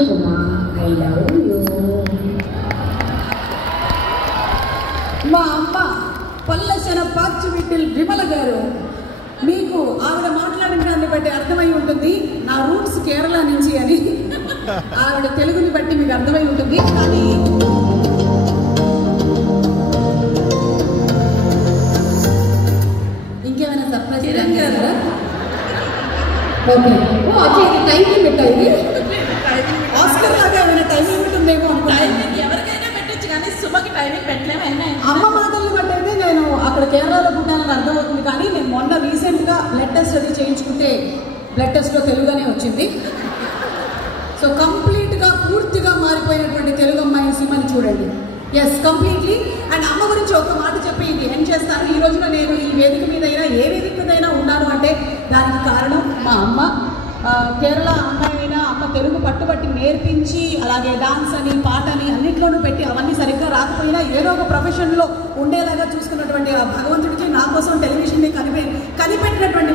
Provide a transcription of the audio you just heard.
I love you. మా అమ్మ పల్లెశన పాచివిటిల్ విమల గారు, మీకు ఆవిడ మాట్లాడిన దాన్ని బట్టి అర్థమై ఉంటుంది నా రూట్స్ కేరళ నుంచి అని. ఆవిడ తెలుగుని బట్టి మీకు అర్థమై ఉంటుంది. కానీ ఇంకేమైనా సర్ప్రైజ్ చేస్తారా? ఓకే, టైం లిమిట్ ఇది. ఆస్కర్ లాగా ఏమైనా టైం లిమిట్ ఉందేమో అనుకుంటున్నాను. ఎవరికైనా పెట్టచ్చు కానీ సుమకి టైమింగ్ పెట్టలేము. అమ్మ మాటలను బట్టి అయితే నేను అక్కడ కేరళలో పుట్టానని అర్థమవుతుంది. కానీ నేను మొన్న రీసెంట్గా బ్లడ్ టెస్ట్ అది చేయించుకుంటే బ్లడ్ టెస్ట్లో తెలుగుగానే వచ్చింది. సో కంప్లీట్గా పూర్తిగా మారిపోయినటువంటి తెలుగు అమ్మాయి సీమని చూడండి. Yes, completely. అండ్ అమ్మ గురించి ఒక మాట చెప్పి ఇది ఏం చేస్తాను. ఈ రోజున నేను ఈ వేదిక మీద అయినా ఏ వేదిక మీద అయినా ఉన్నాను అంటే దానికి కారణం మా అమ్మ. కేరళ అమ్మాయి అయినా అమ్మ తెలుగు పట్టుబట్టి నేర్పించి, అలాగే డాన్స్ అని పాటని అన్నింటిలోనూ పెట్టి అవన్నీ సరిగ్గా రాకపోయినా ఏదో ఒక ప్రొఫెషన్లో ఉండేలాగా చూసుకున్నటువంటి ఆ భగవంతుడికి నా కోసం టెలివిజన్ని కనిపెట్టినటువంటి